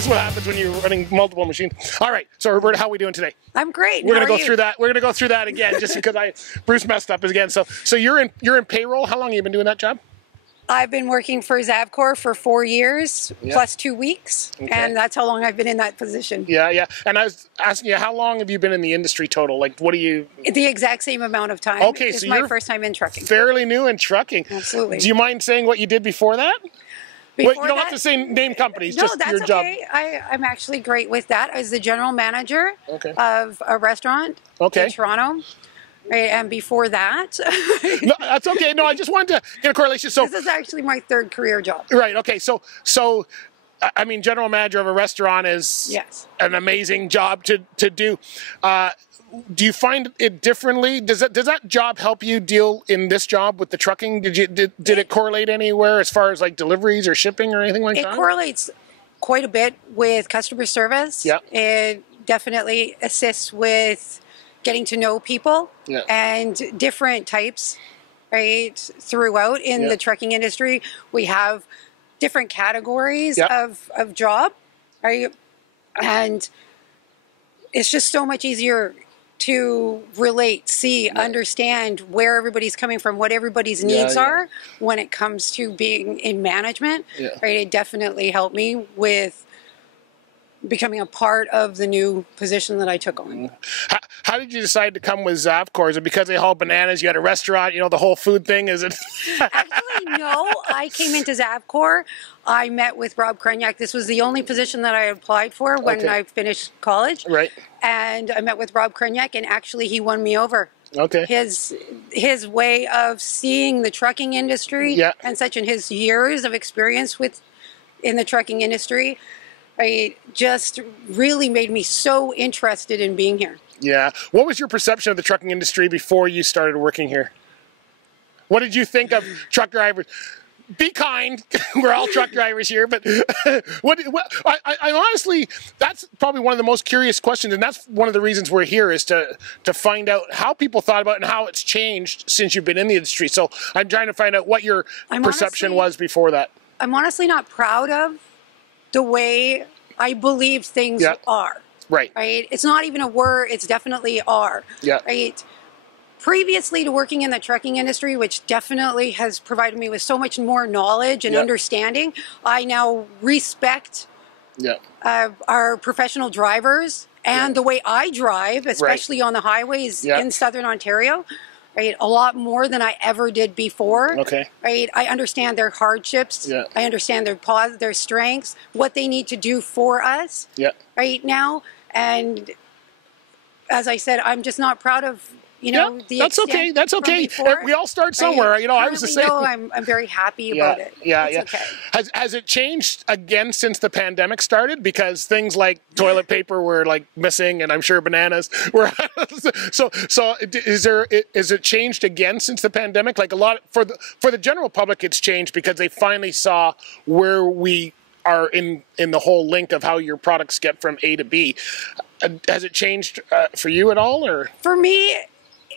This is what happens when you're running multiple machines. All right, so Roberta, how are we doing today? I'm great. We're gonna go through that. We're gonna go through that again, just because Bruce messed up again. So you're in payroll. How long have you been doing that job? I've been working for Zavcor for 4 years plus 2 weeks, and that's how long I've been in that position. Yeah. And I was asking you, how long have you been in the industry total? Like, what do you? The exact same amount of time. Okay, it's so my first time in trucking. Fairly new in trucking. Absolutely. Do you mind saying what you did before that? You don't have to say name companies. No, just that's your job. okay. I'm actually great with that. I was the general manager of a restaurant in Toronto. Right, and before that... No, that's okay. No, I just wanted to get a correlation. So this is actually my third career job. Right, okay. So I mean, general manager of a restaurant is an amazing job to do. Do you find it differently? Does that job help you deal in this job with the trucking? Did it correlate anywhere as far as like deliveries or shipping or anything like that? It correlates quite a bit with customer service. Yeah. It definitely assists with getting to know people and different types, right, throughout in the trucking industry. We have different categories of job, right? And it's just so much easier to relate, see, understand where everybody's coming from, what everybody's needs are when it comes to being in management, right? It definitely helped me with becoming a part of the new position that I took on. How did you decide to come with Zavcor? Is it because they haul bananas? You had a restaurant, you know, the whole food thing? Is it? Actually, no. I came into Zavcor. I met with Rob Krenyak. This was the only position that I applied for when I finished college. Right. And I met with Rob Krenyak, and actually he won me over. Okay. His way of seeing the trucking industry and such, and his years of experience in the trucking industry, right, just really made me so interested in being here. Yeah. What was your perception of the trucking industry before you started working here? What did you think of truck drivers? Be kind. We're all truck drivers here, but I honestly, that's probably one of the most curious questions, and that's one of the reasons we're here, is to find out how people thought about it and how it's changed since you've been in the industry. So I'm trying to find out what your perception was before that. I'm honestly not proud of the way I believe things are. Right. Right. It's not even a word. It's definitely are. Yeah. Right. Previously to working in the trucking industry, which definitely has provided me with so much more knowledge and understanding, I now respect our professional drivers and the way I drive, especially on the highways in Southern Ontario. Right, a lot more than I ever did before. Okay. Right, I understand their hardships. Yeah. I understand their strengths, what they need to do for us. Yeah. Right now, and as I said, I'm just not proud of the that's okay. That's okay. We all start somewhere. You know, I was the same. I'm very happy about it. It's okay. Has it changed again since the pandemic started? Because things like toilet paper were like missing, and I'm sure bananas were. so is it changed again since the pandemic? Like a lot for the general public, it's changed because they finally saw where we are in the whole link of how your products get from A to B. Has it changed for you at all, or for me?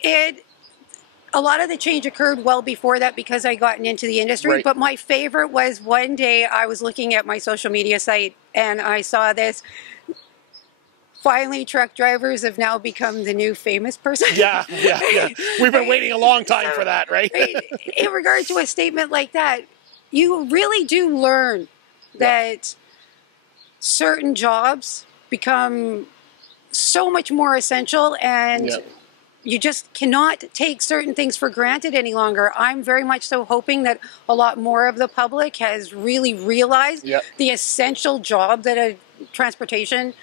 A lot of the change occurred well before that because I gotten into the industry. But my favorite was one day I was looking at my social media site and I saw this. Finally, truck drivers have now become the new famous person. Yeah. We've been waiting a long time for that, right? In regard to a statement like that, you really do learn that certain jobs become so much more essential, and you just cannot take certain things for granted any longer. I'm very much so hoping that a lot more of the public has really realized the essential job that a transportation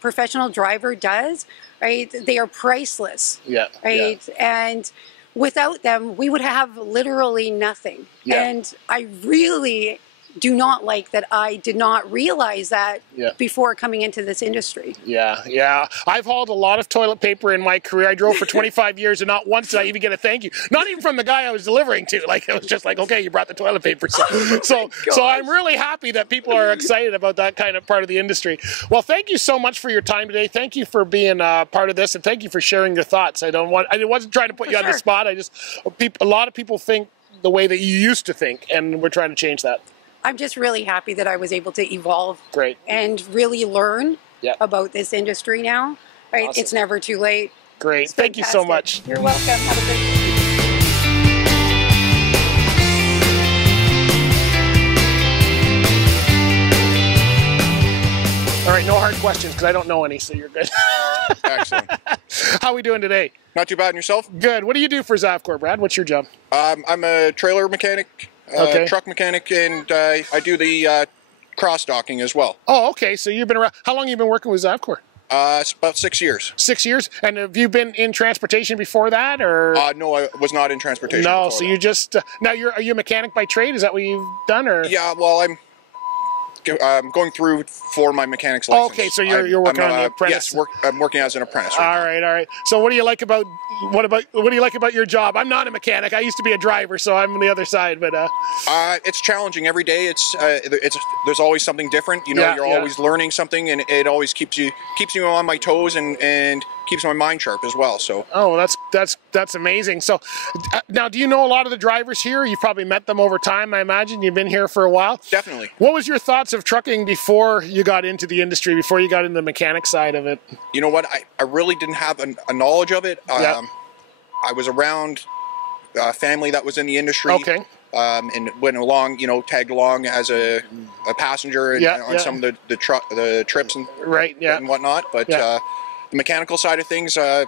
professional driver does. Right, they are priceless. And without them, we would have literally nothing. And I really do not like that I did not realize that before coming into this industry. Yeah. I've hauled a lot of toilet paper in my career. I drove for 25 years and not once did I even get a thank you. Not even from the guy I was delivering to. Like, it was just like, okay, you brought the toilet paper. So I'm really happy that people are excited about that kind of part of the industry. Well, thank you so much for your time today. Thank you for being part of this, and thank you for sharing your thoughts. I wasn't trying to put you on the spot. A lot of people think the way that you used to think, and we're trying to change that. I'm just really happy that I was able to evolve Great. and really learn Yeah. about this industry now. Right? Awesome. It's never too late. Great. It's Thank you so much. fantastic. You're welcome. Have a great day. All right, no hard questions because I don't know any, so you're good. Excellent. How are we doing today? Not too bad. And yourself? Good. What do you do for Zavcor, Brad? What's your job? I'm a trailer mechanic, Okay. truck mechanic, and I do the cross docking as well. Oh, okay. So you've been around. How long have you been working with Zavcor? It's about 6 years. 6 years. And have you been in transportation before that, or? No, I was not in transportation. No. before So that. you just now are you a mechanic by trade? Is that what you've done, or? Yeah, well, I'm going through for my mechanic's Oh, license. okay, so you're working on the apprentice. Yes, I'm working as an apprentice. Right All right, all right. So what do you like about what do you like about your job? I'm not a mechanic. I used to be a driver, so I'm on the other side. But It's challenging every day. It's there's always something different. You know, Yeah, you're yeah. always learning something, and it always keeps you on my toes and keeps my mind sharp as well. So oh, that's amazing. So now, do you know a lot of the drivers here? You've probably met them over time, I imagine. You've been here for a while. definitely. What was your thoughts of trucking before you got into the industry, before you got into the mechanic side of it? You know what? I really didn't have a knowledge of it. Yeah. I was around a family that was in the industry. Okay. And went along, tagged along as a passenger and, Yeah, on yeah. some of the trips and, Right, yeah. and whatnot. But Yeah. the mechanical side of things, I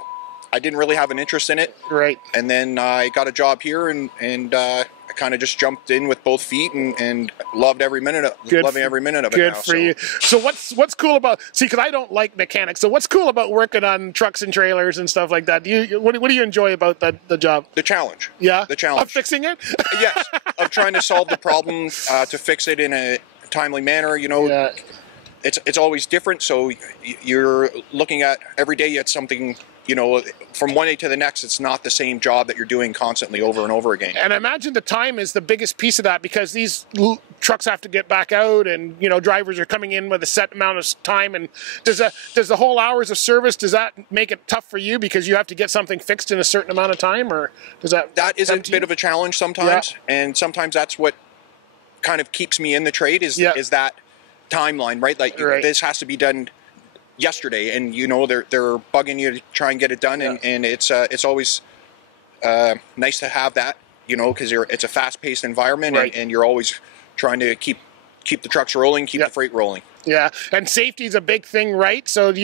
didn't really have an interest in it. Right. And then I got a job here and I kind of just jumped in with both feet and loved every minute of Good every minute of it. Good now, for so. you. So what's cool about because I don't like mechanics. So what's cool about working on trucks and trailers and stuff like that? What do you enjoy about the job? The challenge. Yeah, The challenge. of fixing it. Yes, of trying to solve the problem to fix it in a timely manner. Yeah. It's always different. So you're looking at every day at something. From one day to the next, it's not the same job that you're doing constantly over and over again. And I imagine the time is the biggest piece of that because these trucks have to get back out, and drivers are coming in with a set amount of time. And does the whole hours of service, does that make it tough for you because you have to get something fixed in a certain amount of time, or does that? That is a bit of a challenge sometimes, and sometimes that's what kind of keeps me in the trade is that timeline, right? Like this has to be done yesterday, and they're bugging you to try and get it done, and it's always nice to have that, because it's a fast-paced environment, Right. and you're always trying to keep the trucks rolling, keep the freight rolling. Yeah, and safety is a big thing, right? So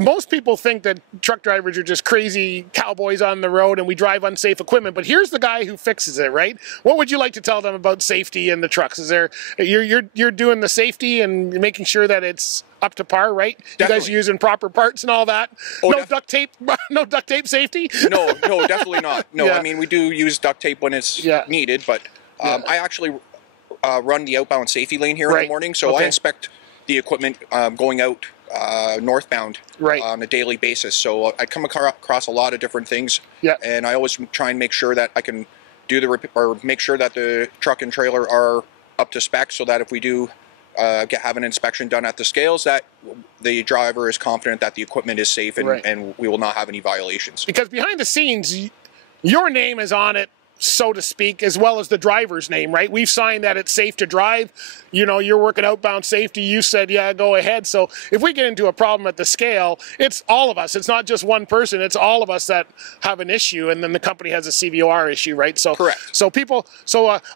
most people think that truck drivers are just crazy cowboys on the road and we drive unsafe equipment. But here's the guy who fixes it, right? What would you like to tell them about safety in the trucks? Is there you're doing the safety and making sure that it's up to par, right? Definitely. You guys are using proper parts and all that. Oh, no duct tape, no duct tape safety. No, definitely not. No, Yeah. I mean we do use duct tape when it's needed, but I actually run the outbound safety lane here in the morning, so I inspect the equipment going out northbound on a daily basis. So I come across a lot of different things, and I always try and make sure that I can do make sure that the truck and trailer are up to spec, so that if we do have an inspection done at the scales, that the driver is confident that the equipment is safe and we will not have any violations. Because behind the scenes, your name is on it, so to speak, as well as the driver's name, right? We've signed that it's safe to drive. You're working outbound safety. You said, yeah, go ahead. So if we get into a problem at the scale, it's all of us. It's not just one person. It's all of us that have an issue, and then the company has a CVOR issue, right? So correct. So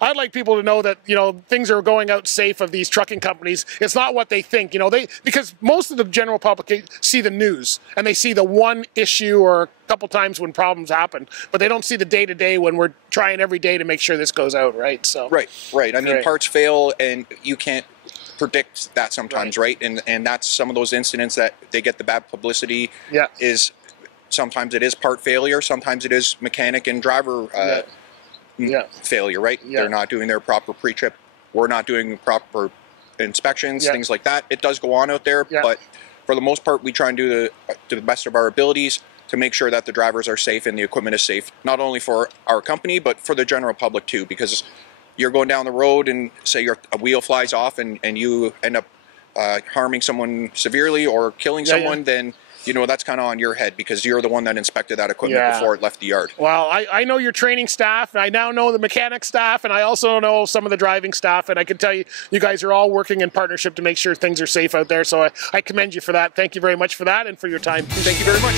I'd like people to know that things are going out safe of these trucking companies. It's not what they think. Because most of the general public see the news and they see the one issue or a couple times when problems happen, but they don't see the day-to-day when we're trying every day to make sure this goes out, right? So right. I mean, parts fail, and you can't predict that sometimes, right? And that's some of those incidents that they get the bad publicity. Is sometimes it is part failure, sometimes it is mechanic and driver failure, right? They're not doing their proper pre-trip, we're not doing proper inspections, things like that. It does go on out there, but for the most part, we try and do to the best of our abilities to make sure that the drivers are safe and the equipment is safe, not only for our company, but for the general public too, because you're going down the road and say a wheel flies off and you end up harming someone severely or killing someone, then you know, that's kind of on your head because you're the one that inspected that equipment before it left the yard. Well, I know your training staff, and I now know the mechanic staff, and I also know some of the driving staff, and I can tell you, you guys are all working in partnership to make sure things are safe out there, so I commend you for that. Thank you very much for that and for your time. Thank you very much.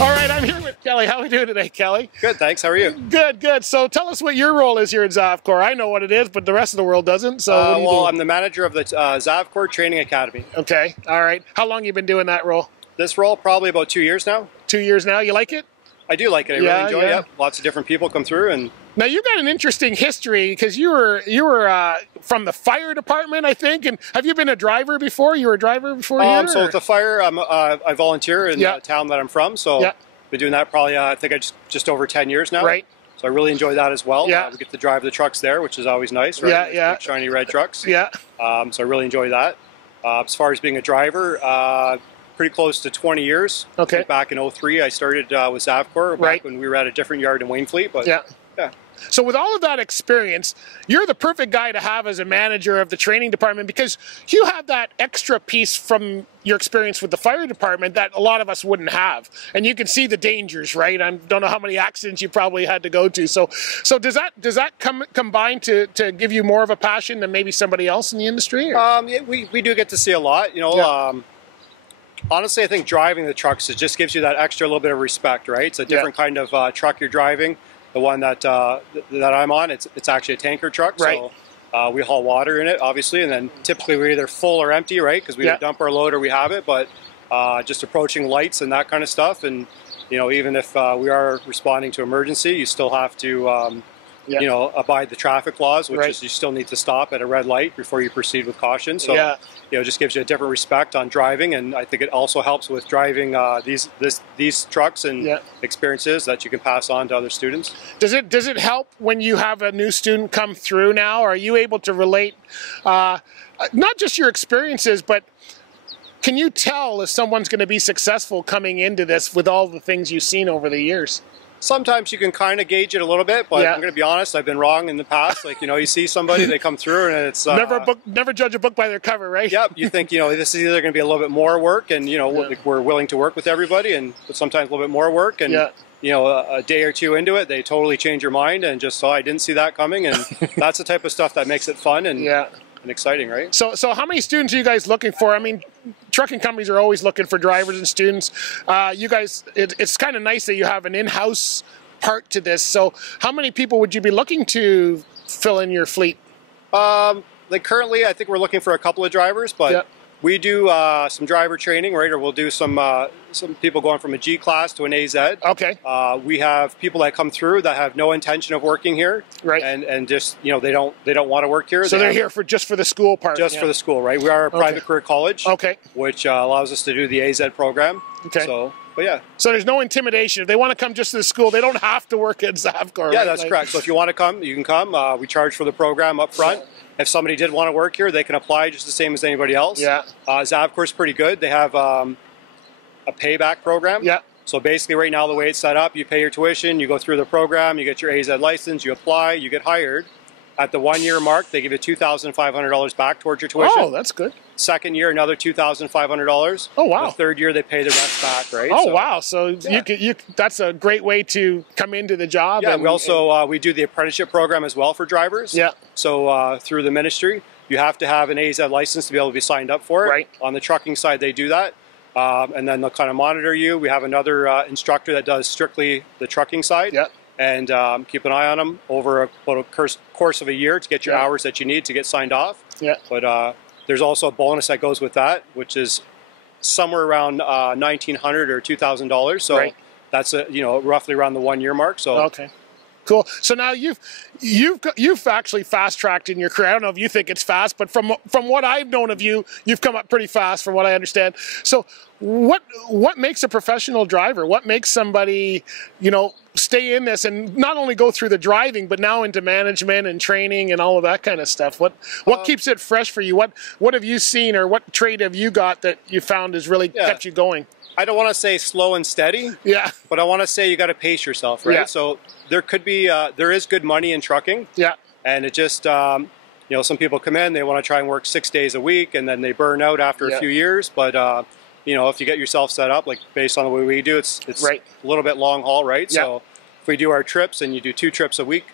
All right, I'm here with Kelly. How are we doing today, Kelly? Good, thanks. How are you? Good, good. So tell us what your role is here at Zavcor. I know what it is, but the rest of the world doesn't. So what do you do? I'm the manager of the Zavcor Training Academy. Okay, all right. How long have you been doing that role? This role, probably about 2 years now. 2 years now. You like it? I do like it. I really enjoy it. Yep. Lots of different people come through. And now you got an interesting history because you were from the fire department, I think. And have you been a driver before? You were a driver before here? So with the fire, I volunteer in the town that I'm from. So been doing that probably, I think just over 10 years now. Right. So I really enjoy that as well. Yeah. We get to drive the trucks there, which is always nice, right? Yeah. Big, shiny red trucks. Yeah. So I really enjoy that. As far as being a driver, pretty close to 20 years. Okay. Back in 03, I started with Zavcor, back when we were at a different yard in Wainfleet. But yeah. So with all of that experience, you're the perfect guy to have as a manager of the training department because you have that extra piece from your experience with the fire department that a lot of us wouldn't have. And you can see the dangers, right? I don't know how many accidents you probably had to go to. So does that combine to give you more of a passion than maybe somebody else in the industry? Yeah, we do get to see a lot, you know. Honestly, I think driving the trucks, it just gives you that extra little bit of respect, right? It's a different kind of truck you're driving. The one that I'm on, it's actually a tanker truck, so we haul water in it, obviously, and then typically we're either full or empty, right? Because we dump our load or we have it, but just approaching lights and that kind of stuff, and you know, even if we are responding to emergency, you still have to you know, abide the traffic laws, which is you still need to stop at a red light before you proceed with caution. So, you know, it just gives you a different respect on driving, and I think it also helps with driving these trucks and experiences that you can pass on to other students. Does it help when you have a new student come through now? Are you able to relate not just your experiences, but can you tell if someone's going to be successful coming into this with all the things you've seen over the years? Sometimes you can kind of gauge it a little bit, but I'm going to be honest, I've been wrong in the past. Like, you know, you see somebody, they come through and it's... never judge a book by their cover, right? Yep. You think, you know, this is either going to be a little bit more work and, you know, we're willing to work with everybody, but sometimes a little bit more work. And, you know, a day or two into it, they totally change your mind and just, I didn't see that coming. And that's the type of stuff that makes it fun and exciting, right? So how many students are you guys looking for? I mean, trucking companies are always looking for drivers and students. You guys, it's kind of nice that you have an in-house part to this. So how many people would you be looking to fill in your fleet? Like currently, I think we're looking for a couple of drivers, but we do some driver training, right? Or we'll do some people going from a G class to an AZ. Okay. We have people that come through that have no intention of working here, right? And just, you know, they don't want to work here. So they're here for just for the school part. Just for the school, right? We are a private career college, which allows us to do the AZ program. Okay. So, but yeah. So there's no intimidation. If they want to come just to the school, they don't have to work at Zavcor. Yeah, that's correct. So if you want to come, you can come. We charge for the program up front. If somebody did want to work here, they can apply just the same as anybody else. Yeah. Zavcor's pretty good. They have a payback program. Yeah. So basically right now the way it's set up, you pay your tuition, you go through the program, you get your AZ license, you apply, you get hired. At the 1 year mark, they give you $2,500 back towards your tuition. Oh, that's good. Second year, another $2,500. Oh, wow. The third year, they pay the rest back, right? Oh, wow. So you that's a great way to come into the job. Yeah, we also we do the apprenticeship program as well for drivers. Yeah. So through the ministry, you have to have an AZ license to be able to be signed up for it. Right. On the trucking side, they do that. And then they'll kind of monitor you. We have another instructor that does strictly the trucking side. Yeah. And keep an eye on them over about a course of a year to get your hours that you need to get signed off. Yeah. But there's also a bonus that goes with that, which is somewhere around $1,900 or $2,000. So that's roughly around the 1 year mark. So okay. Cool. So now you've actually fast tracked in your career. I don't know if you think it's fast, but from what I've known of you, you've come up pretty fast, from what I understand. So what makes a professional driver? What makes somebody, you know, stay in this and not only go through the driving, but now into management and training and all of that kind of stuff? What keeps it fresh for you? What have you seen, or what trait have you got that you found has really kept you going? I don't want to say slow and steady. Yeah. But I want to say you got to pace yourself, right? Yeah. So there could be, there is good money in trucking. Yeah. And it just, you know, some people come in, they want to try and work 6 days a week, and then they burn out after a few years. But, you know, if you get yourself set up, like based on the way we do, it's right. a little bit long haul, right? Yeah. So if we do our trips and you do 2 trips a week,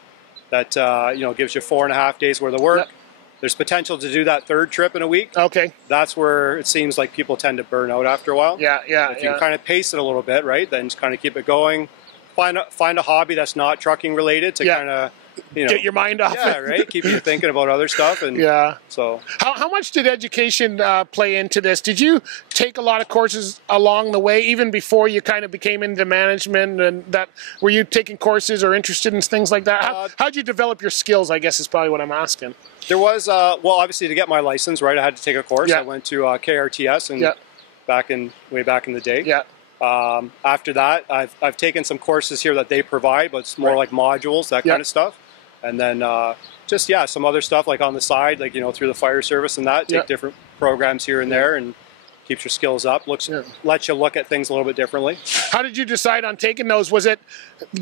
that, you know, gives you 4.5 days worth of work. Yeah. There's potential to do that 3rd trip in a week. Okay. That's where it seems like people tend to burn out after a while. Yeah, yeah. If you kind of pace it a little bit, right, then just kind of keep it going. Find a hobby that's not trucking related to kind of, you know, get your mind off. Yeah, right. Keep you thinking about other stuff. And yeah. So how much did education play into this? Did you take a lot of courses along the way, even before you kind of became into management? And that were you taking courses or interested in things like that? How'd you develop your skills? I guess is probably what I'm asking. There was well, obviously to get my license, right, I had to take a course. I went to KRTS and way back in the day. Yeah. After that, I've taken some courses here that they provide, but it's more like modules, that kind of stuff. And then just some other stuff like on the side, like, you know, through the fire service and that. Take different programs here and there, and keeps your skills up. Lets you look at things a little bit differently. How did you decide on taking those? Was it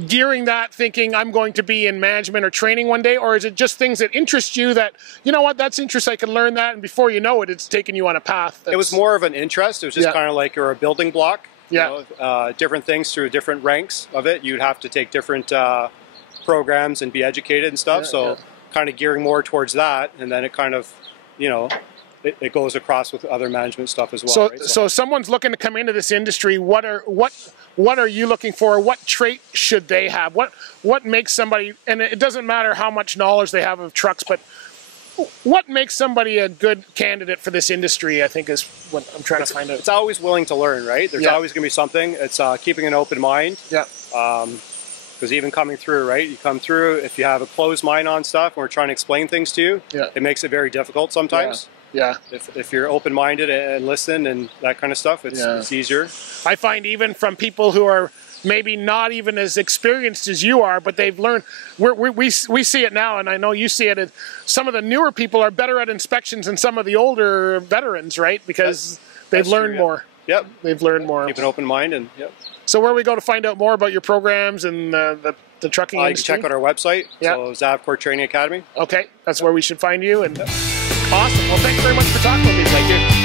gearing that, thinking I'm going to be in management or training one day, or is it just things that interest you that, you know what, that's interesting, I can learn that, and before you know it, it's taking you on a path? It was more of an interest. It was just kind of like you're a building block. Yeah. You know, different things through different ranks of it. You'd have to take different programs and be educated and stuff. Kind of gearing more towards that, and then it kind of, you know, it goes across with other management stuff as well. So, right? so if someone's looking to come into this industry, what are you looking for? What trait should they have? What makes somebody? And it doesn't matter how much knowledge they have of trucks, but what makes somebody a good candidate for this industry, I think, is what I'm trying to find out. It's always willing to learn, right? There's always going to be something. It's keeping an open mind. Yeah. Because even coming through, right? You come through, if you have a closed mind on stuff and we're trying to explain things to you, it makes it very difficult sometimes. Yeah. If you're open-minded and listen and that kind of stuff, it's easier. I find even from people who are maybe not even as experienced as you are, but they've learned, we see it now, and I know you see it, some of the newer people are better at inspections than some of the older veterans, right? Because they've learned more. Yep. They've learned more. Keep an open mind. And So where we go to find out more about your programs and the trucking industry? You can check out our website, so Zavcor Training Academy. Okay, that's where we should find you. And awesome. Well, thanks very much for talking with me. Thank you.